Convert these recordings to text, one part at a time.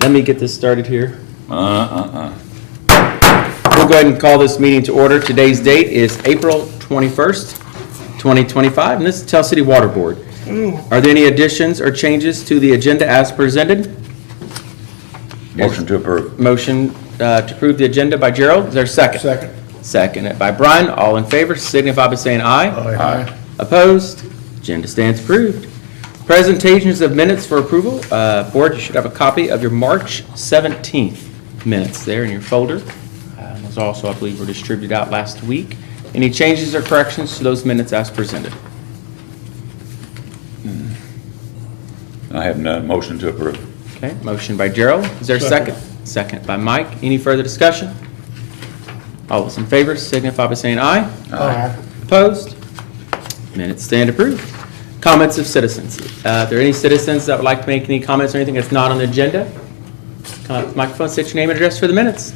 Let me get this started here. We'll go ahead and call this meeting to order. Today's date is April 21st, 2025, and this is Tell City Water Board. Are there any additions or changes to the agenda as presented? Motion to approve. Motion to approve the agenda by Gerald. Is there a second? Second. Second by Brian. All in favor, signify by saying aye. Aye. Opposed? Agenda stands approved. Presentations of minutes for approval. Board, you should have a copy of your March 17th minutes there in your folder. Those also, I believe, were distributed out last week. Any changes or corrections to those minutes as presented? I have none. Motion to approve. Okay, motion by Gerald. Is there a second? Second by Mike. Any further discussion? All those in favor signify by saying aye. Aye. Opposed? Minutes stand approved. Comments of citizens. Are there any citizens that would like to make any comments or anything that's not on the agenda? Microphone, state your name and address for the minutes.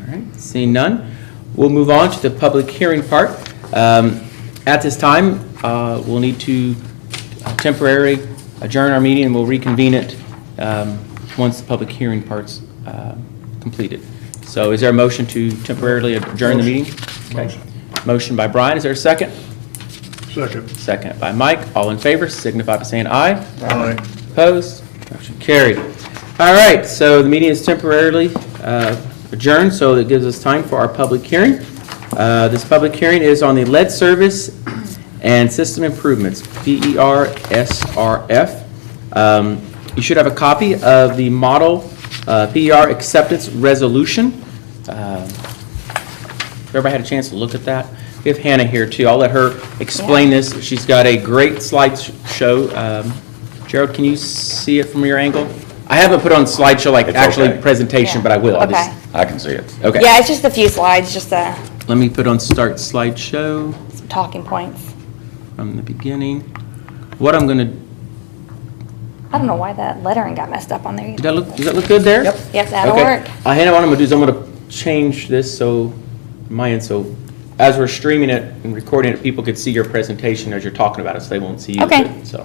All right, seeing none, we'll move on to the public hearing part. At this time, we'll need to temporarily adjourn our meeting and we'll reconvene it once the public hearing part's completed. So is there a motion to temporarily adjourn the meeting? Okay. Motion by Brian. Is there a second? Second. Second by Mike. All in favor signify by saying aye. Aye. Opposed? Motion carried. All right, so the meeting is temporarily adjourned, so that gives us time for our public hearing. This public hearing is on the lead service and system improvements, PER-SRF. You should have a copy of the model PER acceptance resolution. Everybody had a chance to look at that? We have Hannah here too. I'll let her explain this. She's got a great slideshow. Gerald, can you see it from your angle? I haven't put on slideshow like It's actually okay. presentation, Yeah. but I will. Okay. I can see it. Okay. Yeah, it's just a few slides, just some Let me put on start slideshow talking points. from the beginning. What I'm gonna, I don't know why that lettering got messed up on there. does that look good there? Yep. Yep, that'll Okay. work. Hannah, what I'm gonna do is I'm gonna change this so, my end, so as we're streaming it and recording it, people could see your presentation as you're talking about it, so they won't see you. Okay. So,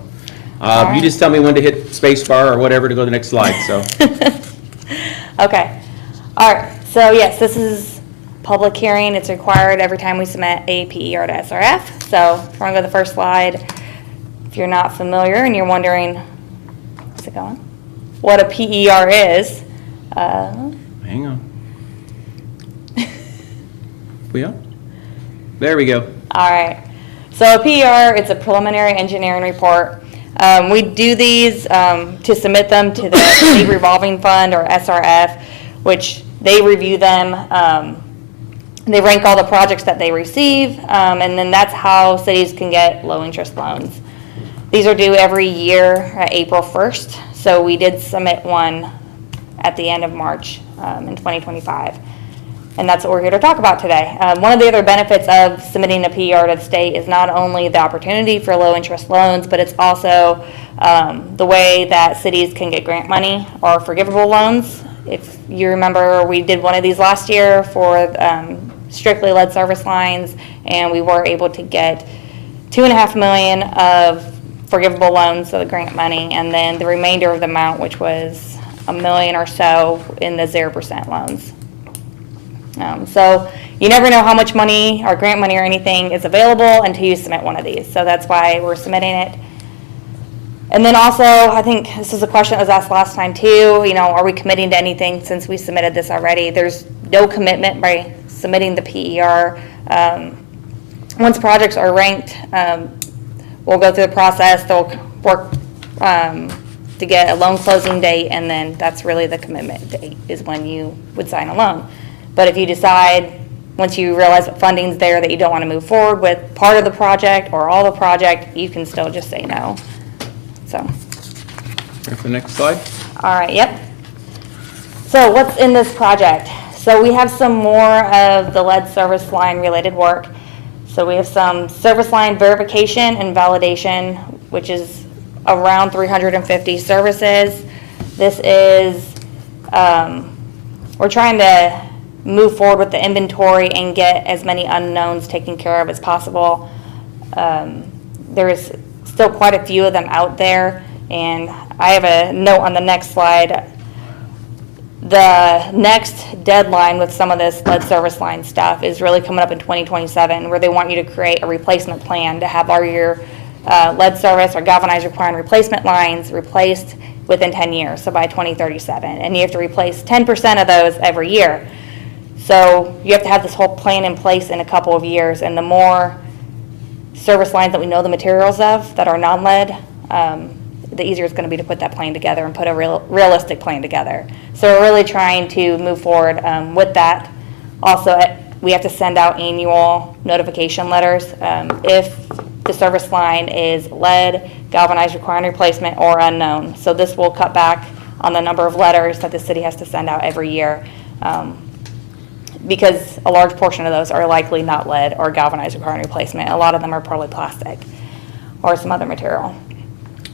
All you right. just tell me when to hit space bar or whatever to go to the next slide, so. Okay. All right. So yes, this is public hearing. It's required every time we submit a PER to SRF. So if we're going to go to the first slide, if you're not familiar and you're wondering, how's it going? What a PER is. Hang on. We up? There we go. All right. So a PER, it's a preliminary engineering report. We do these to submit them to the State Revolving Fund or SRF, which they review them. They rank all the projects that they receive, and then that's how cities can get low interest loans. These are due every year at April 1st. So we did submit one at the end of March in 2025. And that's what we're here to talk about today. One of the other benefits of submitting a PER to the state is not only the opportunity for low interest loans, but it's also the way that cities can get grant money or forgivable loans. If you remember, we did one of these last year for strictly lead service lines, and we were able to get $2.5 million of forgivable loans, so the grant money, and then the remainder of the amount, which was $1 million or so in the 0% loans. So you never know how much money or grant money or anything is available until you submit one of these. So that's why we're submitting it. And then also, I think this is a question that was asked last time too, are we committing to anything since we submitted this already? There's no commitment by submitting the PER. Once projects are ranked, we'll go through the process. They'll work to get a loan closing date, and then that's really the commitment date is when you would sign a loan. But if you decide, once you realize that funding's there, that you don't want to move forward with part of the project or all the project, you can still just say no. So. Ready for the next slide? All right, yep. So what's in this project? So we have some more of the lead service line related work. So we have some service line verification and validation, which is around 350 services. This is, we're trying to move forward with the inventory and get as many unknowns taken care of as possible. There is still quite a few of them out there, and I have a note on the next slide. The next deadline with some of this lead service line stuff is really coming up in 2027, where they want you to create a replacement plan to have all your lead service or galvanized requiring replacement lines replaced within 10 years, so by 2037. And you have to replace 10% of those every year. So you have to have this whole plan in place in a couple of years, and the more service lines that we know the materials of that are non-lead, the easier it's going to be to put that plan together and put a realistic plan together. So we're really trying to move forward with that. Also, we have to send out annual notification letters if the service line is lead, galvanized requiring replacement, or unknown. So this will cut back on the number of letters that the city has to send out every year, because a large portion of those are likely not lead or galvanized requiring replacement. A lot of them are probably plastic or some other material.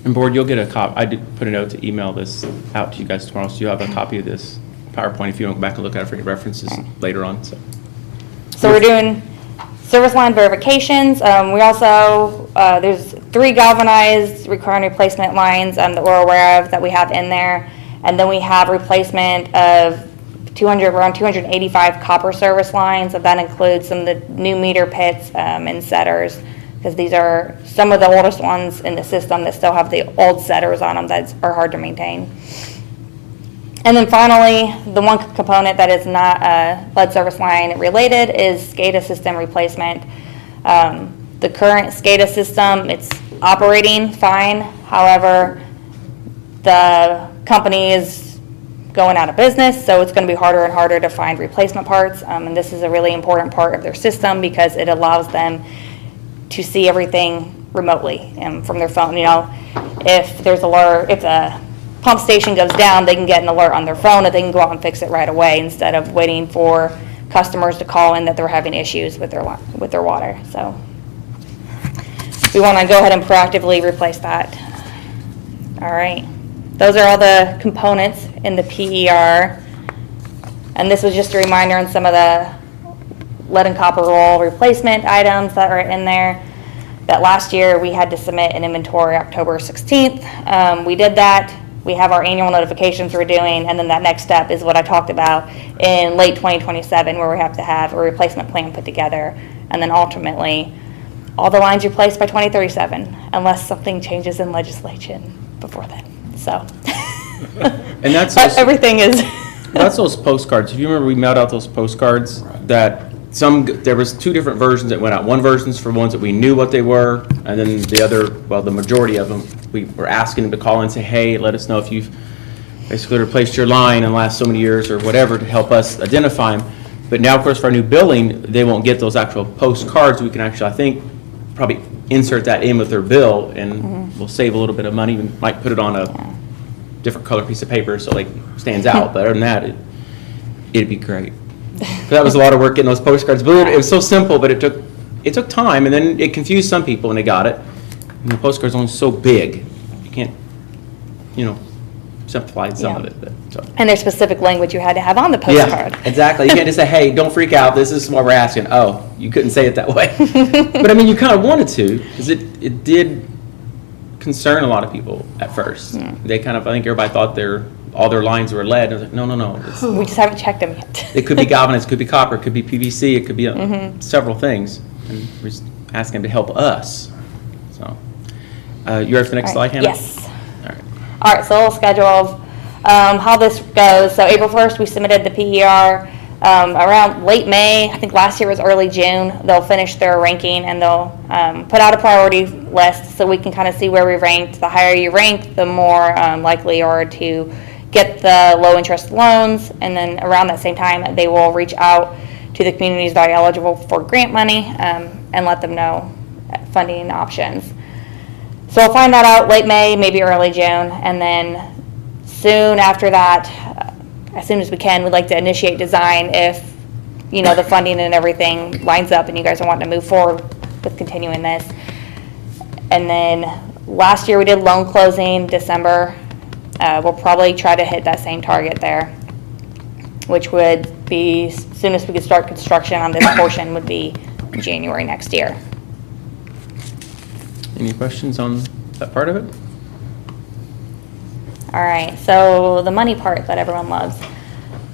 And board, you'll get a copy. I did put a note to email this out to you guys tomorrow, so you'll have a copy of this PowerPoint if you want to go back and look at it for any references later on. So we're doing service line verifications. We also, there's 3 galvanized requiring replacement lines that we're aware of that we have in there. And then we have replacement of around 285 copper service lines. So that includes some of the new meter pits and setters, because these are some of the oldest ones in the system that still have the old setters on them that are hard to maintain. And then finally, the one component that is not lead service line related is SCADA system replacement. The current SCADA system, it's operating fine. However, the company is going out of business, so it's going to be harder and harder to find replacement parts. And this is a really important part of their system because it allows them to see everything remotely from their phone. You know, if there's if the pump station goes down, they can get an alert on their phone and they can go out and fix it right away instead of waiting for customers to call in that they're having issues with their water. So we want to go ahead and proactively replace that. All right. Those are all the components in the PER. And this was just a reminder on some of the lead and copper roll replacement items that are in there. That last year we had to submit an inventory October 16th. We did that. We have our annual notifications we're doing, and then that next step is what I talked about in late 2027, where we have to have a replacement plan put together, and then ultimately all the lines replaced by 2037, unless something changes in legislation before then. So, And that's but also- everything is. That's those postcards. If you remember, we mailed out those postcards that there was 2 different versions that went out. One version's for ones that we knew what they were, and then the other, well, the majority of them, we were asking them to call and say, hey, let us know if you've basically replaced your line in the last so many years or whatever to help us identify them. But now, of course, for our new billing, they won't get those actual postcards. We can actually, I think, probably insert that in with their bill, and we'll save a little bit of money. We might put it on a different color piece of paper so it stands out. But other than that, it'd be great. But that was a lot of work getting those postcards. But it was so simple, but it took time, and then it confused some people when they got it. And the postcard's only so big, you can't, simplify some of it. But, so. And there's specific language you had to have on the postcard. Yeah, exactly. You can't just say, hey, don't freak out. This is what we're asking. Oh, you couldn't say it that way. But I mean, you kind of wanted to, because it did concern a lot of people at first. They kind of, I think everybody thought all their lines were lead. I was like, no. We just haven't checked them yet. It could be galvanized, it could be copper, it could be PVC, it could be several things. And we're just asking them to help us. So, you ready for the next slide, Hannah? Yes. All right. All right, so a little schedule of how this goes. So April 1st, we submitted the PER. Around late May, I think last year was early June, they'll finish their ranking and they'll put out a priority list so we can kind of see where we ranked. The higher you rank, the more likely you are to get the low interest loans. And then around that same time, they will reach out to the communities that are eligible for grant money and let them know funding options. So we'll find that out late May, maybe early June, and then soon after that, as soon as we can, we'd like to initiate design if, the funding and everything lines up and you guys are wanting to move forward with continuing this. And then last year we did loan closing December. We'll probably try to hit that same target there, which would be, as soon as we could start construction on this portion would be January next year. Any questions on that part of it? All right, so the money part that everyone loves.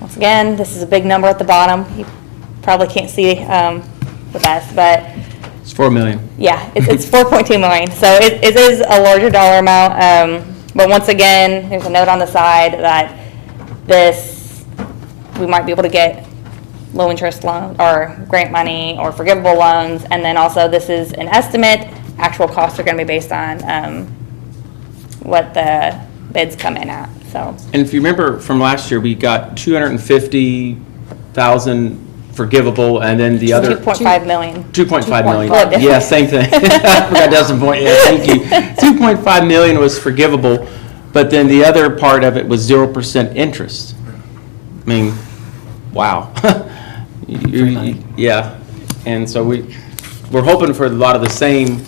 Once again, this is a big number at the bottom. You probably can't see the best, but It's 4 million. yeah, it's 4.2 million. So it is a larger dollar amount. But once again, there's a note on the side that we might be able to get low interest loan or grant money or forgivable loans. And then also this is an estimate. Actual costs are going to be based on what the bids come in at. So And if you remember from last year, we got 250,000 forgivable, and then the other 2.5 million. 2.5 million. Little different. Yeah, same thing. I forgot Dustin point. Yeah, thank you. 2.5 million was forgivable, but then the other part of it was 0% interest. I mean, wow. Yeah, and so we're hoping for a lot of the same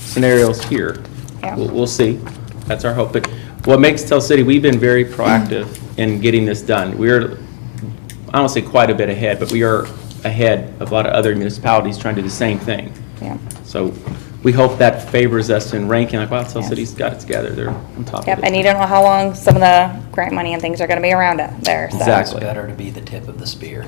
scenarios here. Yeah. We'll see. That's our hope. But what makes Tell City, we've been very proactive in getting this done. We're, I don't say quite a bit ahead, but we are ahead of a lot of other municipalities trying to do the same thing. Yeah. So we hope that favors us in ranking, like, wow, Tell Yes. City's got it together. They're on top of Yep, it. and you don't know how long some of the grant money and things are going to be around it there. So. Exactly. It's better to be the tip of the spear.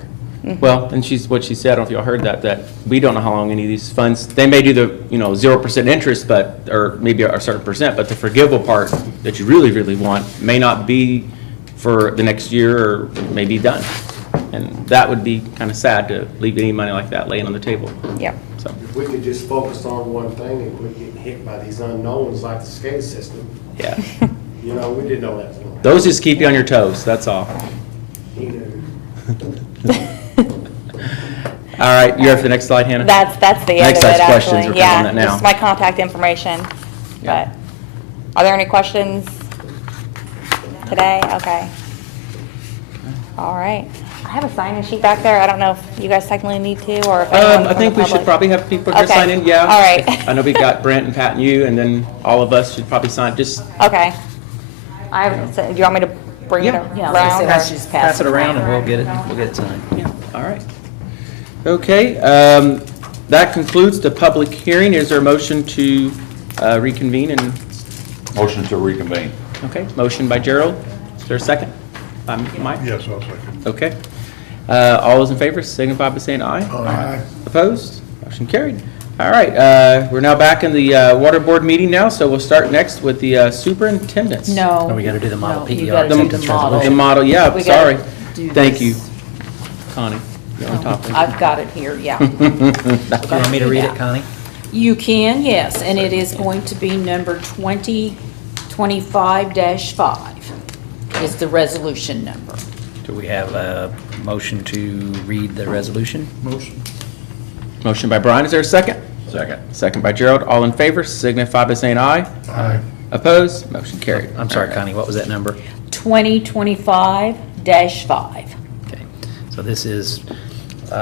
Well, and what she said, I don't know if y'all heard that we don't know how long any of these funds, they may do the, 0% interest, but, or maybe a certain percent, but the forgivable part that you really, really want may not be for the next year or may be done. And that would be kind of sad to leave any money like that laying on the table. Yep. So, If we could just focus on one thing and quit getting hit by these unknowns like the SCADA system, yeah. we didn't know that was going to happen. Those just keep you on your toes, that's all. He knew. All right, you're up for the next slide, Hannah? That's the end Next of it, size questions, actually. we're kind of on that Yeah, now. this is my contact information. Yeah. But are there any questions today? Okay. All right. I have a sign-in sheet back there. I don't know if you guys technically need to, or if anyone I from think the we should public- probably have people here Okay. sign in, yeah. All right. I know we got Brent and Pat and you, and then all of us should probably sign, just, Okay. Do you want me to bring it Yeah. around? Yeah, I was gonna say, or- let's just pass it around and we'll get it signed. yeah, all right. Okay, that concludes the public hearing. Is there a motion to reconvene and, Motion to reconvene. okay, motion by Gerald. Is there a second? By Mike? Yes, I'll second. Okay. All those in favor signify by saying aye. Aye. Opposed? Motion carried. All right, we're now back in the water board meeting now, so we'll start next with the superintendents. No, No. we gotta do the model No, you PER. gotta do acceptance the model. The resolution. model, yeah, We gotta sorry. do Thank you, this. Connie. You're on top of it. I've got it here, yeah. You want me to read it, Connie? You can, yes, and it is going to be number 2025-5 is the resolution number. Do we have a motion to read the resolution? Motion. Motion by Brian, is there a second? Second. Second by Gerald. All in favor signify by saying aye. Aye. Opposed? Motion carried. I'm sorry, Connie, what was that number? 2025-5. Okay, so this is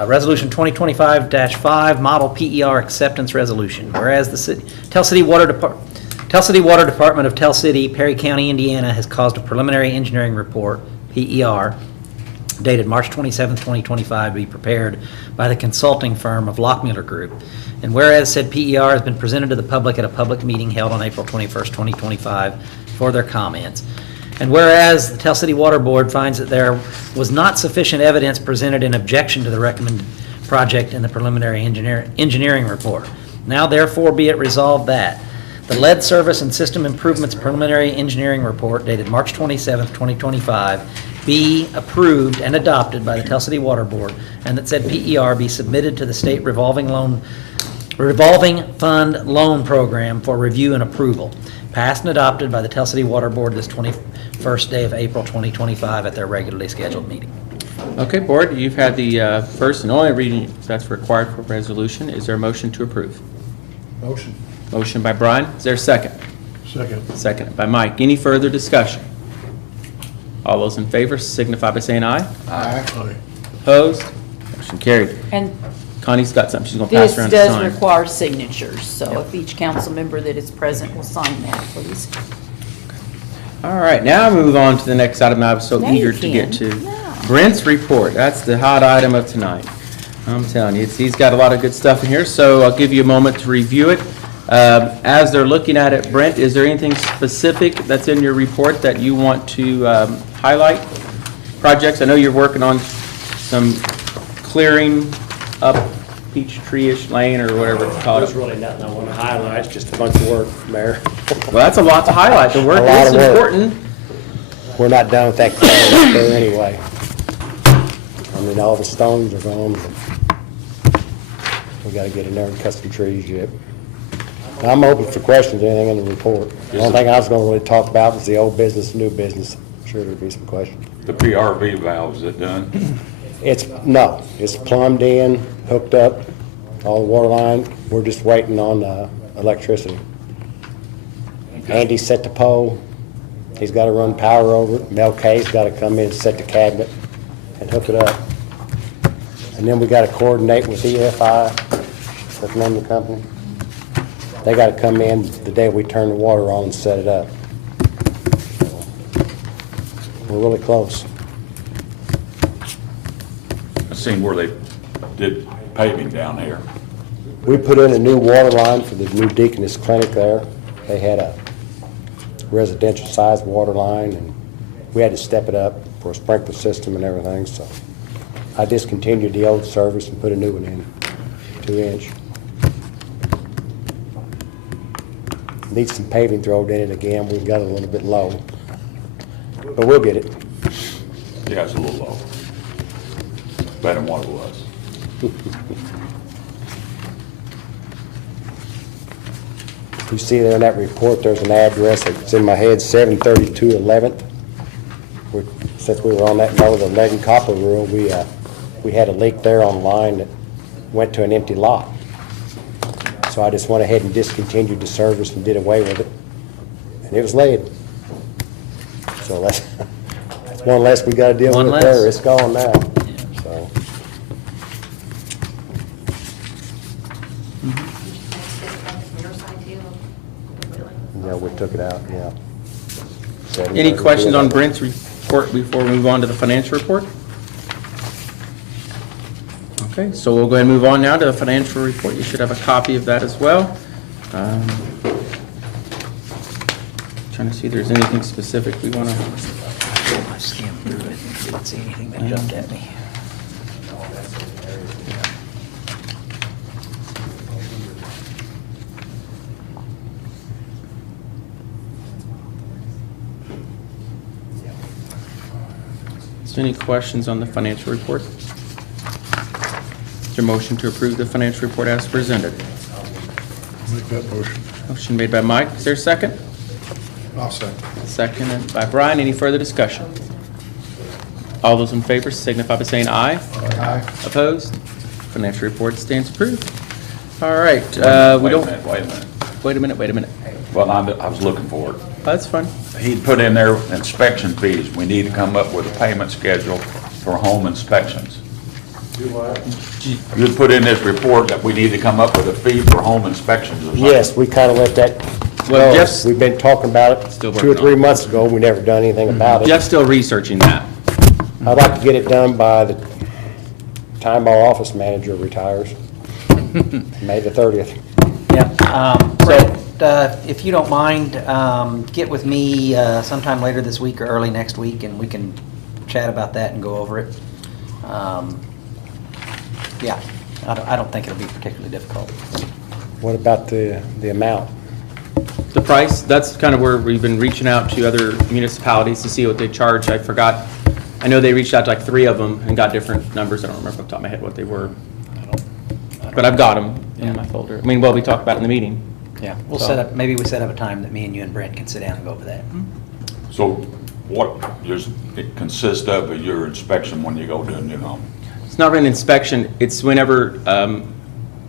Resolution 2025-5, Model PER Acceptance Resolution. Whereas the Tell City Water Department of Tell City, Perry County, Indiana, has caused a preliminary engineering report, PER, dated March 27, 2025, to be prepared by the consulting firm of Lockmuller Group. And whereas said PER has been presented to the public at a public meeting held on April 21st, 2025, for their comments. And whereas the Tell City Water Board finds that there was not sufficient evidence presented in objection to the recommended project in the preliminary engineering report. Now therefore be it resolved that the lead service and system improvements preliminary engineering report dated March 27th, 2025 be approved and adopted by the Tell City Water Board, and that said PER be submitted to the State Revolving Fund Loan Program for review and approval, passed and adopted by the Tell City Water Board this 21st day of April 2025 at their regularly scheduled meeting. Okay, board, you've had the first and only reading that's required for resolution. Is there a motion to approve? Motion. Motion by Brian. Is there a second? Second. Second by Mike. Any further discussion? All those in favor signify by saying aye. Aye. Opposed? Motion carried. And Connie's got something she's going to pass this around to does sign. require signatures, so if each council member that is present will sign that, please. All right, now move on to the next item I was so Now you eager to get can. to. Yeah. Brent's report. That's the hot item of tonight. I'm telling you, he's got a lot of good stuff in here, so I'll give you a moment to review it. As they're looking at it, Brent, is there anything specific that's in your report that you want to highlight? Projects, I know you're working on some clearing up Peachtree-ish Lane or whatever it's called. There's really nothing I want to highlight, it's just a bunch of work, Mayor. Well, that's a lot to highlight. The work A lot is of work. important. We're not done with that clearing up there anyway. I mean, all the stones are gone, but we gotta get in there and cut some trees yet. I'm open for questions, anything in the report. The only thing I was gonna really talk about was the old business, new business. I'm sure there'd be some questions. The PRV valve, is it done? No, it's plumbed in, hooked up, all the water line. We're just waiting on electricity. Andy set the pole. He's got to run power over it. Mel K's got to come in, set the cabinet, and hook it up. And then we got to coordinate with EFI, that's the name of the company. They got to come in the day we turn the water on and set it up. We're really close. I seen where they did paving down here. We put in a new water line for the new Deaconess Clinic there. They had a residential-sized water line, and we had to step it up for a sprinkler system and everything, so I discontinued the old service and put a new one in, 2-inch. Needs some paving thrown in it again. We've got it a little bit low, but we'll get it. Yeah, it's a little low. Better than what it was. You see there in that report, there's an address that's in my head, 732 11th. Since we were on that note of the lead and copper rule, we had a leak there on the line that went to an empty lot. So I just went ahead and discontinued the service and did away with it. And it was lead. So that's one less we got to deal One with less. there. It's gone now. So. Yeah, we took it out, yeah. Any questions on Brent's report before we move on to the financial report? Okay, so we'll go ahead and move on now to the financial report. You should have a copy of that as well. Trying to see if there's anything specific we want to. I skimmed through it and didn't see anything that jumped at me. Is there any questions on the financial report? Is there a motion to approve the financial report as presented? Make that motion. Motion made by Mike. Is there a second? I'll second. Seconded by Brian. Any further discussion? All those in favor signify by saying aye. Aye. Opposed? Financial report stands approved. All right, we Wait a don't, minute, wait a minute. wait a minute. Well, I was looking for it. That's fine. He put in there inspection fees. We need to come up with a payment schedule for home inspections. You put in this report that we need to come up with a fee for home inspections or something. Yes, we kind of let that Well, go. Jeff's- We've been talking about it Still 2 or working 3 on it. months ago. We never done anything about it. Jeff's still researching that. I'd like to get it done by the time our office manager retires, May the 30th. Yeah, Brett, if you don't mind, get with me sometime later this week or early next week, and we can chat about that and go over it. Yeah, I don't think it'll be particularly difficult. What about the amount? The price, that's kind of where we've been reaching out to other municipalities to see what they charge. I forgot, I know they reached out to like 3 of them and got different numbers. I don't remember off the top of my head what they were. But I've got them in my folder. I mean, well, we talked about it in the meeting. Yeah, we'll set up, maybe we set up a time that me and you and Brent can sit down and go over that. So what does it consist of your inspection when you go to a new home? It's not really an inspection, it's whenever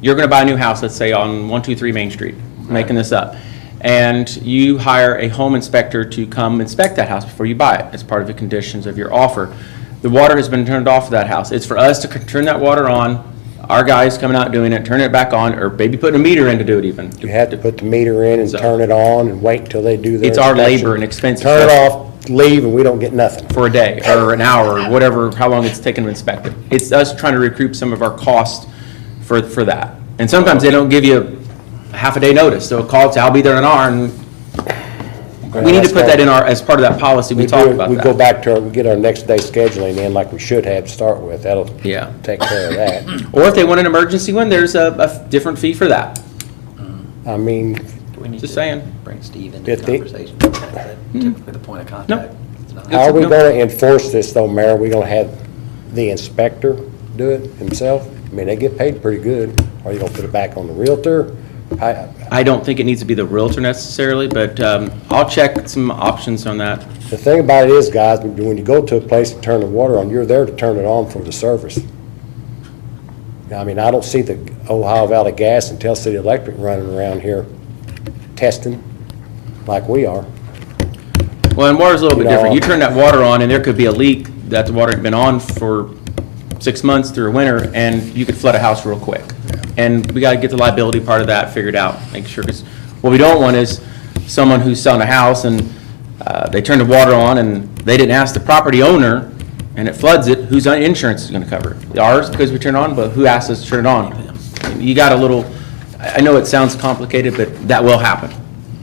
you're going to buy a new house, let's say on 123 Main Street, making this up, and you hire a home inspector to come inspect that house before you buy it as part of the conditions of your offer. The water has been turned off to that house. It's for us to turn that water on, our guys coming out doing it, turning it back on, or maybe putting a meter in to do it even. You have to put the meter in and So- turn it on and wait until they do their It's our inspection. labor and expense. Turn it off, leave, and we don't get nothing. For a day, or an hour, or whatever, how long it's taken to inspect it. It's us trying to recoup some of our costs for that. And sometimes they don't give you half a day notice. So a call to, I'll be there in an hour, and we need to put that in our, as part of that policy. We talked about We that. go back to, we get our next day scheduling in like we should have to start with. That'll Yeah. take care of that. Or if they want an emergency one, there's a different fee for that. I mean, Do we need Just to saying. Bring Steve into If the they- conversation? Is that typically the point of contact? It's not- how are we no- gonna enforce this though, Mayor? We gonna have the inspector do it himself? I mean, they get paid pretty good. Are you gonna put it back on the realtor? I don't think it needs to be the realtor necessarily, but I'll check some options on that. The thing about it is, guys, when you go to a place to turn the water on, you're there to turn it on for the service. I mean, I don't see the Ohio Valley Gas and Tell City Electric running around here testing like we are. Well, and water's a little bit You know, different. You turn that water on, and there could be a leak that the water had been on for 6 months through a winter, and you could flood a house real quick. And we gotta get the liability part of that figured out, make sure, because what we don't want is someone who's selling a house and they turn the water on and they didn't ask the property owner, and it floods it, whose insurance is gonna cover it? Ours, because we turn it on, but who asked us to turn it on? You got a little, I know it sounds complicated, but that will happen.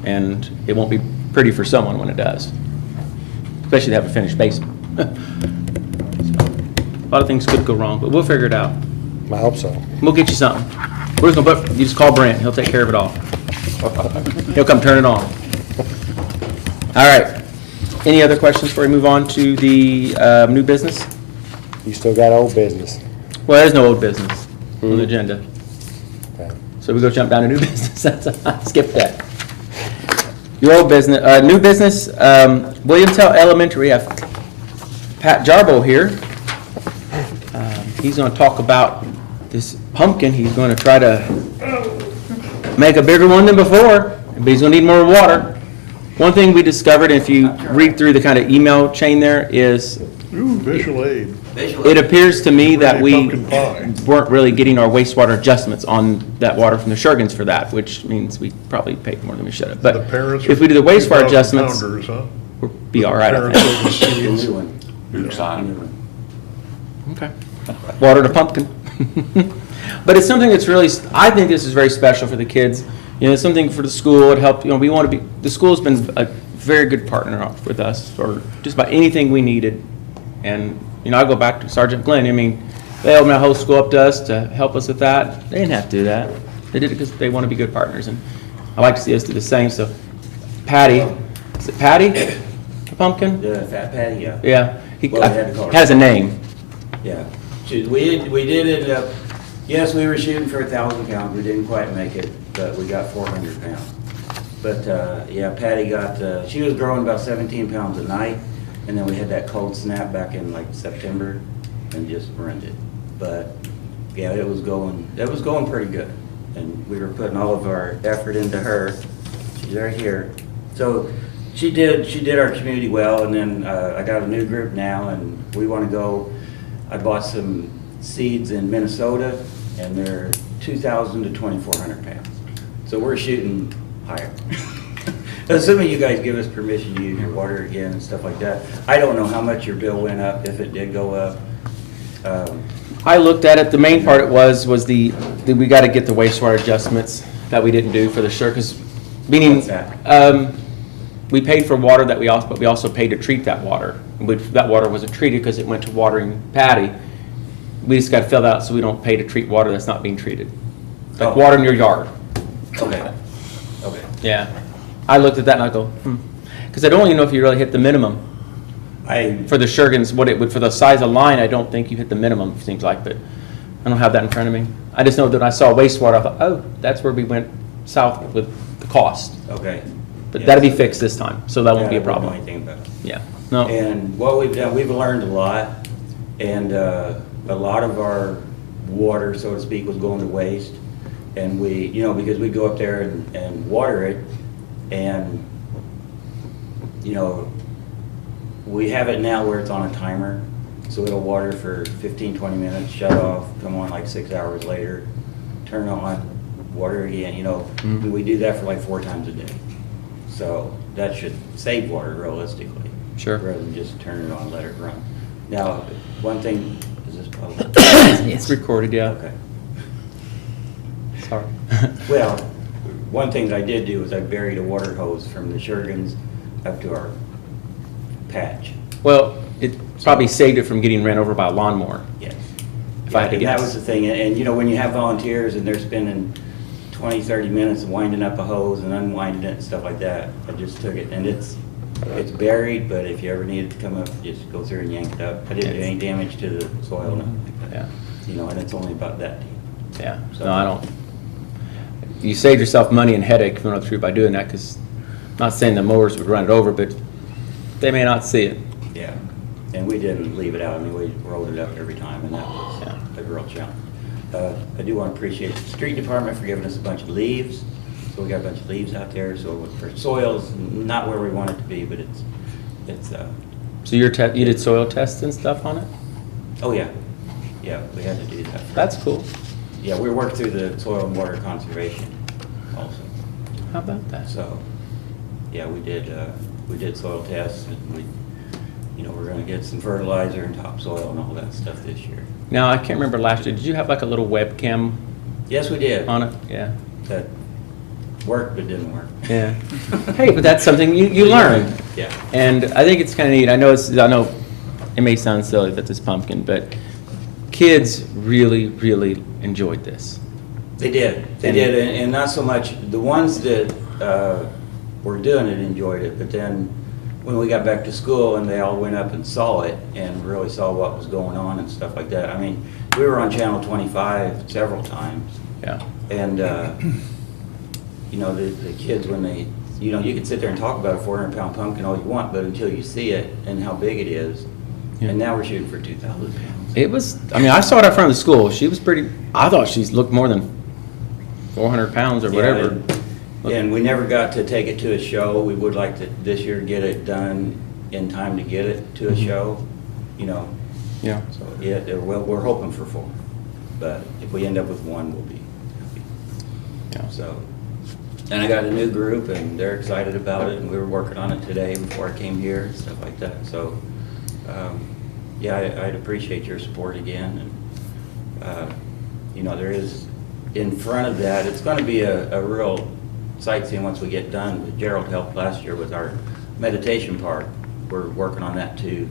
And it won't be pretty for someone when it does, especially to have a finished basement. A lot of things could go wrong, but we'll figure it out. I hope so. We'll get you something. We're just gonna put, you just call Brent, he'll take care of it all. He'll come turn it on. All right. Any other questions before we move on to the new business? You still got old business. Well, there's no old business on the agenda. Okay. So we go jump down to new business. Skip that. Your old business, new business, William Tell Elementary, we have Pat Jarbo here. He's gonna talk about this pumpkin. He's gonna try to make a bigger one than before, but he's gonna need more water. One thing we discovered, if you read through the kind of email chain there, is Ooh, visual aid. it appears to me that we Pumpkin pie. weren't really getting our wastewater adjustments on that water from the Shergans for that, which means we probably paid more than we should have. The But parents if we do the are wastewater 2,000 adjustments, pounders, huh? we'll be all right, I Parents think. overseas. You sign Okay. Water to pumpkin. But it's something that's really, I think this is very special for the kids. You know, it's something for the school, it helped, you know, we want to be, the school's been a very good partner with us for just about anything we needed. And, you know, I go back to Sergeant Glenn, I mean, they opened my whole school up to us to help us with that. They didn't have to do that. They did it because they want to be good partners, and I like to see us do the same, so Patty, is it Patty, the pumpkin? The Fat Patty, yeah. Yeah, he Well, we had to call her. has a name. Yeah. We did end up, yes, we were shooting for 1,000 pounds. We didn't quite make it, but we got 400 pounds. But, yeah, Patty got, she was growing about 17 pounds a night, and then we had that cold snap back in like September and just ruined it. But, yeah, it was going pretty good. And we were putting all of our effort into her. She's right here. So she did our community well, and then I got a new group now, and we want to go. I bought some seeds in Minnesota, and they're 2,000 to 2,400 pounds. So we're shooting higher. Assuming you guys give us permission to use your water again and stuff like that. I don't know how much your bill went up, if it did go up. I looked at it, the main part it was we got to get the wastewater adjustments that we didn't do for the sure, because, meaning, What's that? we paid for water but we also paid to treat that water. That water wasn't treated because it went to watering Patty. We just got to fill that out so we don't pay to treat water that's not being treated. Like Oh. water in your yard. Okay, okay. Yeah. I looked at that and I go, because I don't even know if you really hit the minimum. For the Shergans, what it would, for the size of line, I don't think you hit the minimum, it seems like, but I don't have that in front of me. I just know that when I saw wastewater, I thought, oh, that's where we went south with the cost. Okay. But that'll be fixed this time, so that won't be a Yeah, I don't know problem. anything about it. Yeah, no, And what we've done, we've learned a lot, and a lot of our water, so to speak, was going to waste. And we, you know, because we go up there and water it, and, you know, we have it now where it's on a timer, so it'll water for 15, 20 minutes, shut off, come on like 6 hours later, turn on, water again, you know. And we do that for like 4 times a day. So that should save water realistically. Sure. Rather than just turn it on and let it run. Now, one thing, is this public? it's recorded, yeah, Okay. sorry. Well, one thing that I did do is I buried a water hose from the Shergans up to our patch. Well, it probably saved it from getting ran over by a lawnmower. Yes. If I had to And that guess. was the thing, and you know, when you have volunteers and they're spending 20, 30 minutes winding up a hose and unwinding it and stuff like that, I just took it, and it's buried, but if you ever needed to come up, just go through and yank it up. I didn't do any damage to the soil, nothing like that. Yeah. You know, and it's only about that deep. Yeah, So- no, I don't. You saved yourself money and headache if you went through by doing that, because, not saying the mowers would run it over, but they may not see it. Yeah, and we didn't leave it out, I mean, we rolled it up every time, and that was Yeah. a real challenge. I do want to appreciate the street department for giving us a bunch of leaves, so we got a bunch of leaves out there, so for soils, not where we want it to be, but it's, So you did soil tests and stuff on it? oh yeah, yeah, we had to do that. That's cool. Yeah, we worked through the soil and water conservation also, How about that? so, yeah, we did soil tests, and we, you know, we're gonna get some fertilizer and topsoil and all that stuff this year. Now, I can't remember last year, did you have like a little webcam Yes, we did. on it? Yeah. That worked but didn't work. Yeah. Hey, but that's something you learn. Yeah. And I think it's kind of neat. I know it may sound silly that this pumpkin, but kids really, really enjoyed this. They did, and not so much, the ones that were doing it enjoyed it, but then when we got back to school and they all went up and saw it and really saw what was going on and stuff like that. I mean, we were on Channel 25 several times, Yeah. and, you know, the kids, when they, you know, you can sit there and talk about a 400-pound pumpkin all you want, but until you see it and how big it is, Yeah. and now we're shooting for 2,000 pounds. It was, I mean, I saw it out front of the school. She was pretty, I thought she looked more than 400 pounds or whatever. And we never got to take it to a show. We would like to this year get it done in time to get it to a show, you know. Yeah. So, yeah, we're hoping for 4. But if we end up with 1, we'll be happy. Yeah. So, and I got a new group and they're excited about it, and we were working on it today before I came here and stuff like that. So, yeah, I'd appreciate your support again. And, you know, there is, in front of that, it's gonna be a real sightseeing once we get done. Gerald helped last year with our meditation park. We're working on that too,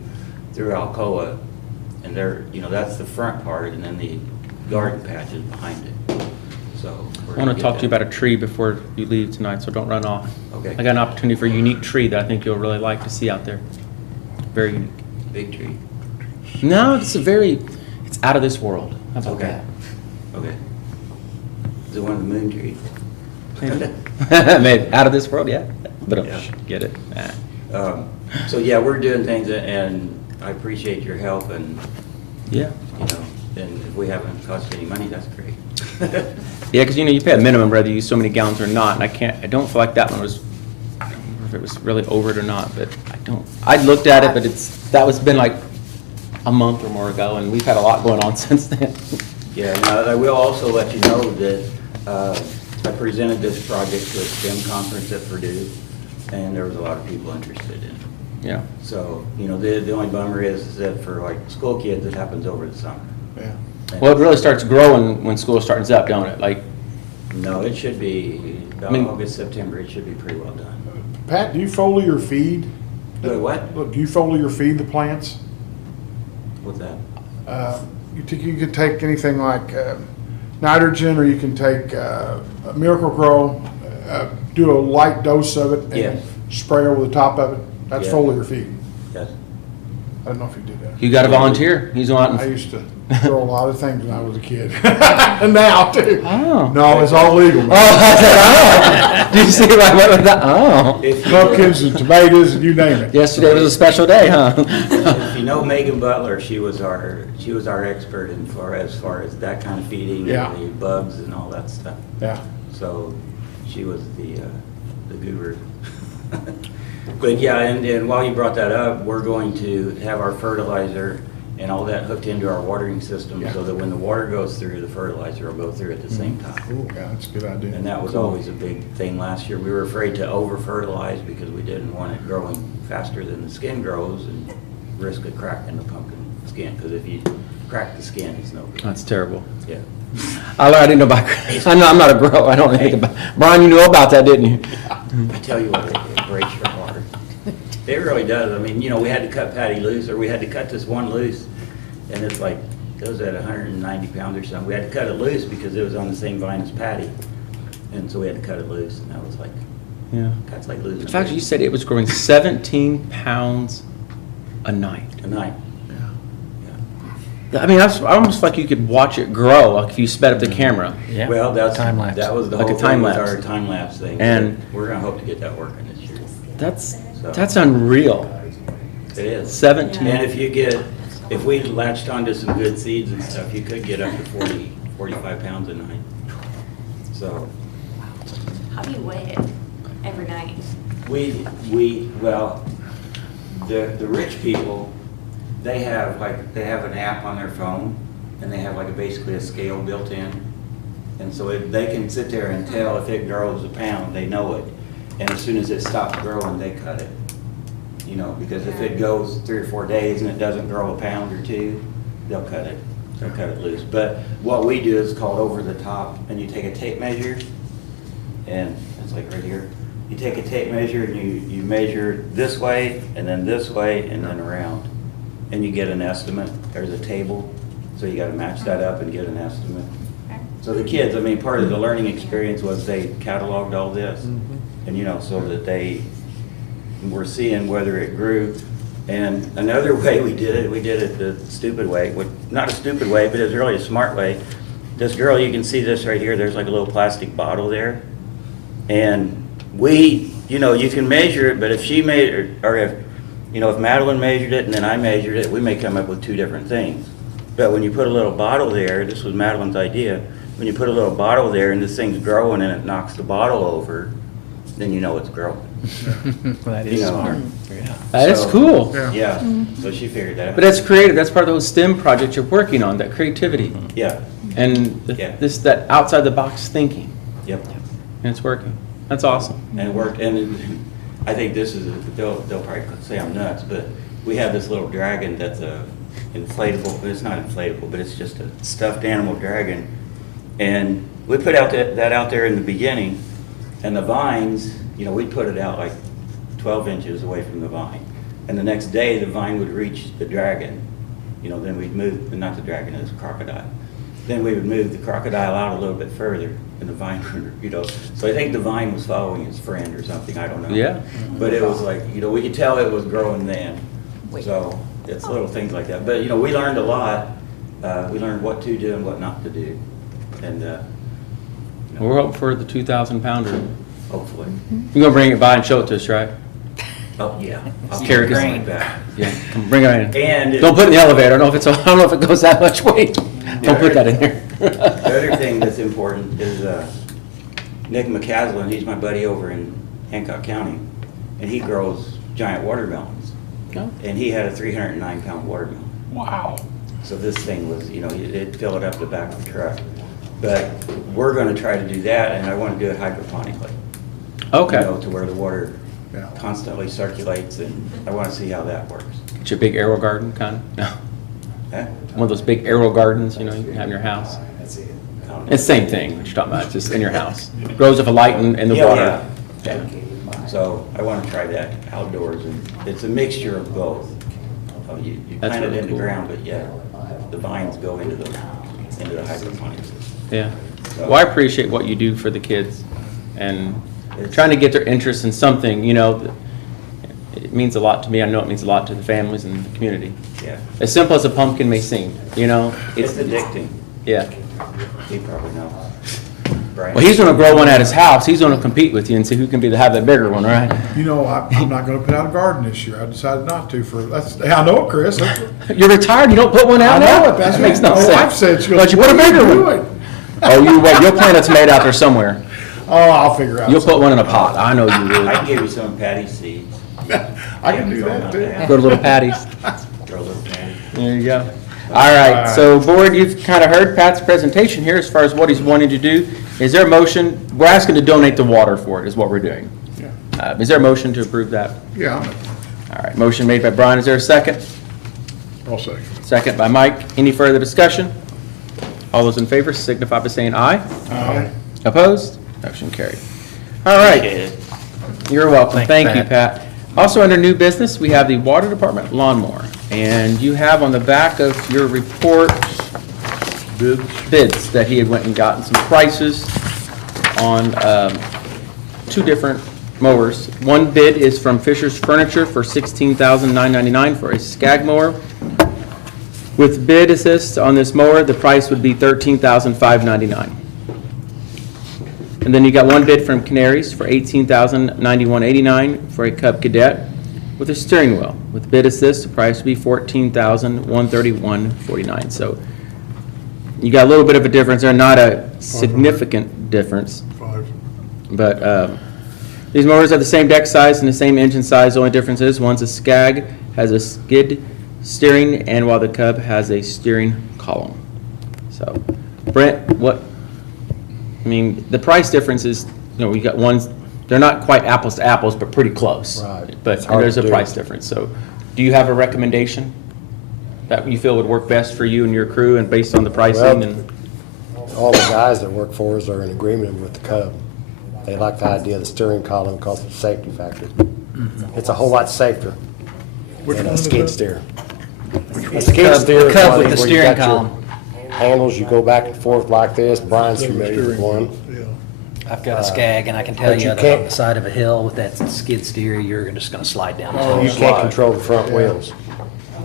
through Alcoa. And there, you know, that's the front part, and then the garden patch is behind it. So. I want to talk to you about a tree before you leave tonight, so don't run off. Okay. I got an opportunity for a unique tree that I think you'll really like to see out there. Very unique. Big tree. No, it's it's out of this world. How about Okay. Okay. Is it one of the moon trees? that? Maybe out of this world, yeah. But Yeah. get it? Nah. So, yeah, we're doing things, and I appreciate your help, and, Yeah. you know, and if we haven't cost any money, that's great. Yeah, because you pay a minimum whether you use so many gallons or not, and I don't feel like that one was, I don't remember if it was really over it or not, but I looked at it, but that was been like a month or more ago, and we've had a lot going on since then. Yeah, and I will also let you know that I presented this project to a STEM conference at Purdue, and there was a lot of people interested in it. Yeah. So, you know, the only bummer is that for like school kids, it happens over the summer. Yeah. Well, it really starts growing when school starts up, don't it? Like, No, it should be about I mean- August, September, it should be pretty well done. Pat, do you foliar your feed? Do what? Look, do you foliar your feed the plants? What's that? You can take anything like nitrogen, or you can take Miracle Grow, do a light dose of it, Yes. and spray over the top of it. That's Yeah. foliar feed. Yes. I don't know if you did that. you got to volunteer. He's on. I used to grow a lot of things when I was a kid, and now too. Oh. No, it's all legal. Oh, man. I said, oh. Do you see why I went with that? Oh. If you, Pumpkins and tomatoes and you name it. Yesterday was a special day, huh? if you know Megan Butler, she was our expert as far as that kind of feeding Yeah. and the bugs and all that stuff. Yeah. So she was the guru. But yeah, and while you brought that up, we're going to have our fertilizer and all that hooked into our watering system, Yeah. so that when the water goes through, the fertilizer will go through at the same time. Cool, yeah, that's a good idea. And that was always a big thing last year. We were afraid to over-fertilize because we didn't want it growing faster than the skin grows and risk a crack in the pumpkin skin, because if you crack the skin, it's no good. That's terrible. Yeah. I didn't know about, I'm not a grower, I don't know anything about, Brian, you knew about that, didn't you? I tell you what, it breaks your heart. It really does. I mean, we had to cut Patty loose, or we had to cut this one loose, and it's like, it was at 190 pounds or something. We had to cut it loose because it was on the same vine as Patty, and so we had to cut it loose, and that was like, Yeah. that's like losing In fact, you said it was growing 17 pounds a night. a night. I mean, that's almost like you could watch it grow, like if you sped up the camera. Yeah. Well, that Time-lapse. was the Like a whole thing with time-lapse. our time-lapse thing. And- We're gonna hope to get that working this year. That's unreal. It is. 17. And if we latched onto some good seeds and stuff, you could get up to 40, 45 pounds a night. So, How do you weigh it every night? well, the rich people, they have an app on their phone, and they have basically a scale built in. And so they can sit there and tell if it grows a pound, they know it. And as soon as it stops growing, they cut it. Because if it goes 3 or 4 days and it doesn't grow a pound or two, they'll cut it. They'll cut it loose. But what we do is called over the top, and you take a tape measure, and it's like right here. You take a tape measure and you measure this way, and then this way, and then around. And you get an estimate. There's a table, so you gotta match that up and get an estimate. So the kids, part of the learning experience was they cataloged all this, and so that they were seeing whether it grew. And another way we did it the stupid way, not a stupid way, but it's really a smart way. This girl, you can see this right here, there's like a little plastic bottle there. And you can measure it, but if she made, or if Madeline measured it and then I measured it, we may come up with two different things. But when you put a little bottle there, this was Madeline's idea, when you put a little bottle there and this thing's growing and it knocks the bottle over, then you know it's growing. That is smart. Yeah. That is So- cool. Yeah. Yeah, so she figured that out. But that's creative. That's part of the whole STEM project you're working on, that creativity. Yeah, And Yeah. that outside the box thinking. yep. And it's working. That's awesome. And it worked, and I think this is, they'll probably say I'm nuts, but we have this little dragon that's a inflatable, but it's not inflatable, but it's just a stuffed animal dragon. And we put that out there in the beginning, and the vines, we put it out like 12 inches away from the vine. And the next day, the vine would reach the dragon, then we'd move, not the dragon, it's a crocodile. Then we would move the crocodile out a little bit further, and the vine would, so I think the vine was following its friend or something, I don't know. Yeah. But it was like, we could tell it was growing then. So it's little things like that. But, we learned a lot. We learned what to do and what not to do. And, We're hoping for the 2,000 pounder. hopefully. You're gonna bring it by and show it to us, right? Oh, yeah. I'll Carry keep it it. like that. Yeah, come bring it in. And Don't put it in the elevator. I don't know if it goes that much weight. Don't put that in there. the other thing that's important is Nick McCaslin, he's my buddy over in Hancock County, and he grows giant watermelons. Oh. And he had a 309-pound watermelon. Wow. So this thing was, it'd fill it up the back of the truck. But we're gonna try to do that, and I wanna do it hydroponically. Okay. To where the water Yeah. constantly circulates, and I wanna see how that works. It's your big aero garden, kind of? No. Huh? One of those big aero gardens, you can have in your house. I don't know. It's the same thing, what you're talking about, just in your house. Grows with a light in the Yeah, water. yeah. So I wanna try that outdoors, and it's a mixture of both. You That's plant it really in the cool. ground, but yeah, the vines go into the hydroponics system. Yeah. Well, I appreciate what you do for the kids and It's- trying to get their interest in something, it means a lot to me. I know it means a lot to the families and the community. Yeah, As simple as a pumpkin may seem, it's addicting. Yeah. He probably knows. Brian? Well, he's gonna grow one at his house. He's gonna compete with you and see who can have that bigger one, right? I'm not gonna put out a garden this year. I decided not to I know it, Chris. You're retired, you don't put one out I now? know it, that's That makes no what my sense. wife said. She goes, But you put a "What are you bigger one. doing?" Oh, you'll plant a tomato out there somewhere. Oh, I'll figure out. You'll put something. one in a pot. I know you I will. can give you some patty seeds. I can do that too. Go to Little Patty's. Throw a little patty. There you go. All right, so board, you've kind of heard Pat's presentation here as far as what he's wanting to do. Is there a motion? We're asking to donate the water for it, is what we're doing. Yeah. Is there a motion to approve that? Yeah. All right, motion made by Brian. Is there a second? I'll second. Second by Mike. Any further discussion? All those in favor signify by saying aye. Aye. Opposed? Motion carried. All right. You're welcome. Thank you, Thank you, Pat. Also, under new business, we have the Water Department lawnmower. And you have on the back of your report bids that he had went and gotten some prices on two different mowers. One bid is from Fisher's Furniture for $16,999 for a Skag mower. With bid assist on this mower, the price would be $13,599. And then you got one bid from Canaries for $18,091.89 for a Cub Cadet with a steering wheel. With bid assist, the price would be $14,131.49. So you got a little bit of a difference there, not a significant difference. 5. But these motors are the same deck size and the same engine size. The only difference is one's a Skag, has a skid steering, and while the Cub has a steering column. So, Brent, the price difference is, we got ones, they're not quite apples to apples, but pretty close. Right. But It's hard there's to a do. price difference. So, do you have a recommendation that you feel would work best for you and your crew and based on the pricing? Well, And All the guys that work for us are in agreement with the Cub. They like the idea of the steering column because of the safety factor. It's a whole lot safer Which than one a is skid that? steer. A skid steer is Cub one with of the these where you steering got your column. handles, you go back and forth like this. Brian's familiar with one. Yeah. I've got a Skag, and I can tell but you you that on can't- the side of a hill with that skid steer, you're just gonna slide down. You can't control the front wheels.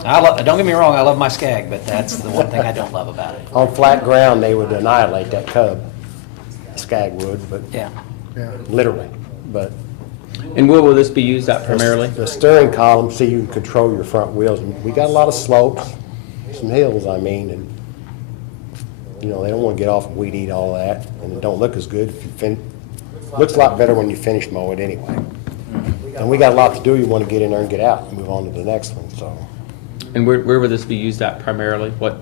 Don't get me wrong, I love my Skag, but that's the one thing I don't love about it. On flat ground, they would annihilate that Cub. Skag would, but Yeah. Yeah. literally, but And where will this be used at primarily? the steering column, so you can control your front wheels. And we got a lot of slopes, some hills, and, they don't want to get off and weed eat all that, and it don't look as good if you looks a lot better when you finish mow it anyway. And we got a lot to do, you want to get in there and get out and move on to the next one, so. And where will this be used at primarily? What,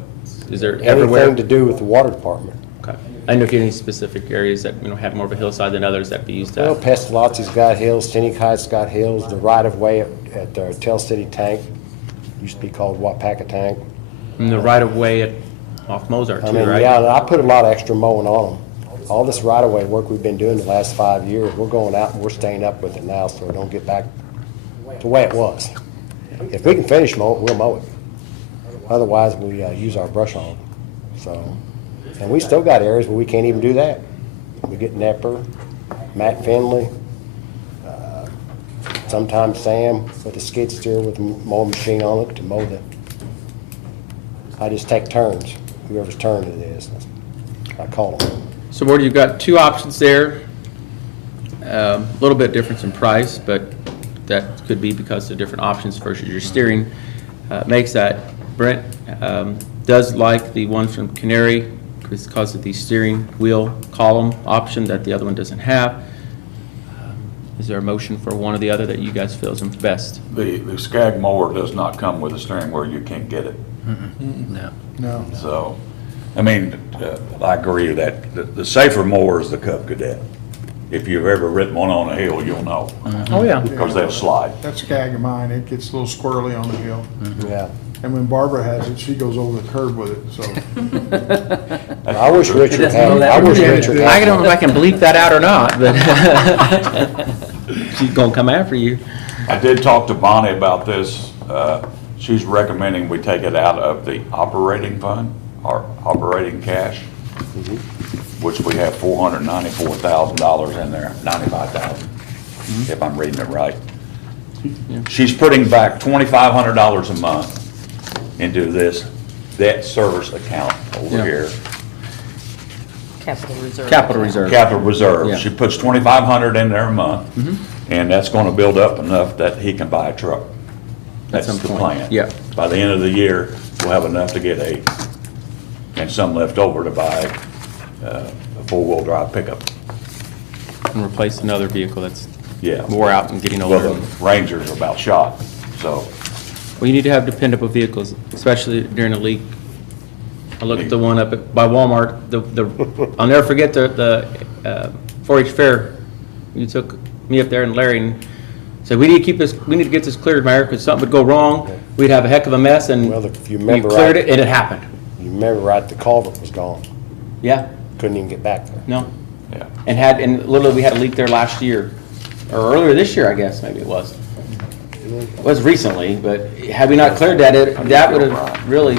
is there everywhere? Anything to do with the water department. Okay. I don't know if you have any specific areas that, have more of a hillside than others that be used Well, at. Pestalozzi's got hills, Scenic Heights got hills, the right-of-way at the Tell City Tank, used to be called Wapaka Tank. And the right-of-way off Mozart I too, mean, right? yeah, and I put a lot of extra mowing on them. All this right-of-way work we've been doing the last 5 years, we're going out and we're staying up with it now, so it don't get back to the way it was. If we can finish mow it, we'll mow it. Otherwise, we use our brush hog, so. And we still got areas where we can't even do that. We get Nepper, Matt Finley, sometimes Sam with a skid steer with a mowing machine on it to mow the. I just take turns, whoever's turn it is. I call them. So, Board, you've got two options there. A little bit difference in price, but that could be because of different options versus your steering makes that. Brent does like the one from Canary because of the steering wheel column option that the other one doesn't have. Is there a motion for one or the other that you guys feel is best? The Skag mower does not come with a steering wheel, you can't get it. No. No. So, I agree that the safer mower is the Cub Cadet. If you've ever ridden one on a hill, you'll know, Oh, yeah. because they'll slide. That Skag of mine, it gets a little squirrely on the hill. Yeah. And when Barbara has it, she goes over the curb with it, so. I wish Richard doesn't had, know that I wish one. Richard I had. don't know if I can bleep that out or not, but she's gonna come after you. I did talk to Bonnie about this. She's recommending we take it out of the operating fund, our operating cash, which we have $494,000 in there, 95,000, if I'm reading it right. She's putting back $2,500 a month into this debt service account over Yeah. here. Capital reserve. Capital reserve. Capital reserve. Yeah. She puts $2,500 in there a month, and that's gonna build up enough that he can buy a truck. That's some the point. plan. Yeah. By the end of the year, we'll have enough to get and some left over to buy a four-wheel drive pickup. And replace another vehicle that's Yeah. wore out and getting Well, older. the Rangers are about shot, so. Well, you need to have dependable vehicles, especially during a leak. I looked at the one up by Walmart, I'll never forget the 4-H fair. You took me up there and Larry, and So we need to keep this, we need to get this cleared, Mayor, because something would go wrong, we'd have a heck of a mess, and Well, if you we remember cleared right- it, and it happened. You remember right, the culvert was gone. Yeah, Couldn't even get back there. no. Yeah. And literally, we had a leak there last year, or earlier this year, I guess, maybe it was. It was recently, but had we not cleared that, that would have really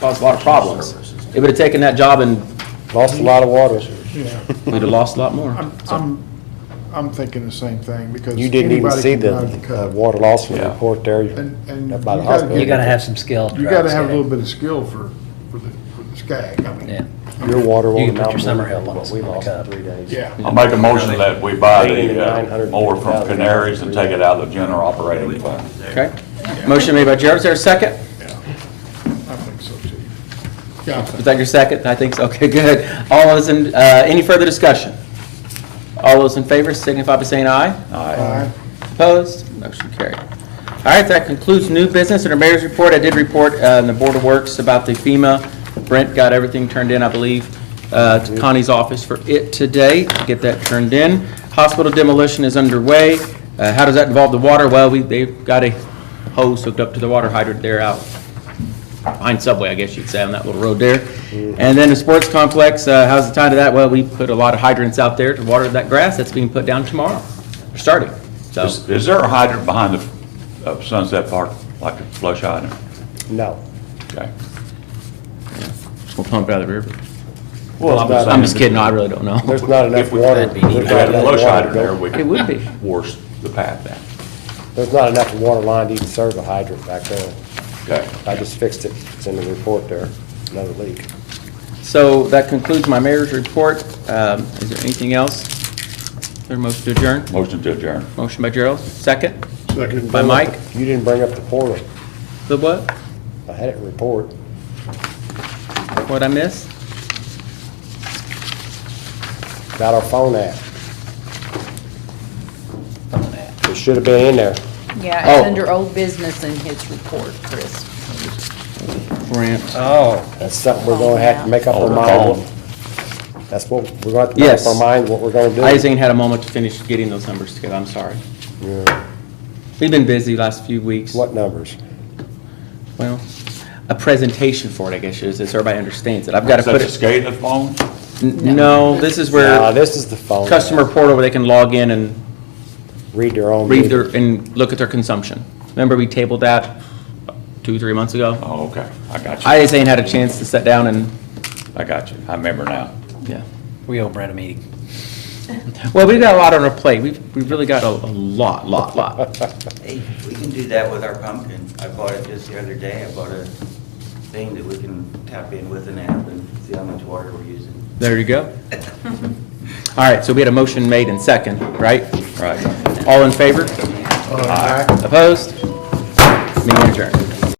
caused a lot of problems. It would have taken that job and Lost a lot of water. Yeah. we'd have lost a lot more. I'm thinking the same thing, because You didn't even anybody see can the drive the cut. water loss in the Yeah. report there. And Up by the you gotta hospital. You gotta have some skill. You gotta have a little bit of skill for the SCAG, I mean. Yeah. Your water You won't can put amount your to summer help on what we the lost cup. in 3 days. Yeah. I'll make a motion that we buy the 950,000 mower from Canaries and take it out of the general operating fund. Okay? Motion made by Gerald, is there a second? Yeah, I think so too. Yeah, Was that your second? I think so. Okay, good. All those in, any further discussion? All those in favor signify by saying aye. Aye. Opposed? Motion carried. All right, that concludes new business. In our mayor's report, I did report in the Board of Works about the FEMA. Brent got everything turned in, I believe, to Connie's office for it today, to get that turned in. Hospital demolition is underway. How does that involve the water? Well, they've got a hose hooked up to the water hydrant there out behind Subway, I guess you'd say, on that little road there. And then the sports complex, how's it tied to that? Well, we put a lot of hydrants out there to water that grass. That's being put down tomorrow. We're starting, so. Is there a hydrant behind the Sunset Park, like a flush hydrant? No. Okay. We'll pump it out of the river. Well, it's not- I'm just kidding, no, I really don't know. There's not enough If we water. had there's a not enough flush water hydrant to there, go- we It could would be. force the path down. There's not enough water line to even serve a hydrant back there. Okay. I just fixed it. It's in the report there. Another leak. So that concludes my mayor's report. Is there anything else? Is there a motion to adjourn? Motion to adjourn. Motion by Gerald, second. Second. By Mike. You didn't bring up the portal. The what? I had it in report. What'd I miss? Got our phone app. It should have been in there. Yeah, Oh. it's under old business in his report, Chris. Grant. Oh. That's something we're gonna have to make up our Hold the mind. phone. That's what, we're gonna have to make Yes. up our mind what we're gonna do. I just ain't had a moment to finish getting those numbers together, I'm sorry. Yeah. We've been busy last few weeks. What numbers? Well, a presentation for it, I guess, is, so everybody understands it. I've got to Is that put the it, SCADA phone? no, this is where This is the phone. customer portal where they can log in and Read their own. read meter. their, and look at their consumption. Remember, we tabled that 2-3 months ago? Oh, okay. I got you. I just ain't had a chance to sit down and, I got you. I remember now. yeah. We owe Brent a meeting. Well, we've got a lot on our plate. We've really got a lot. Hey, we can do that with our pumpkin. I bought it just the other day. I bought a thing that we can tap in with an app and see how much water we're using. There you go. All right, so we had a motion made and second, right? Right. All in favor? Aye. Opposed? Meeting adjourned.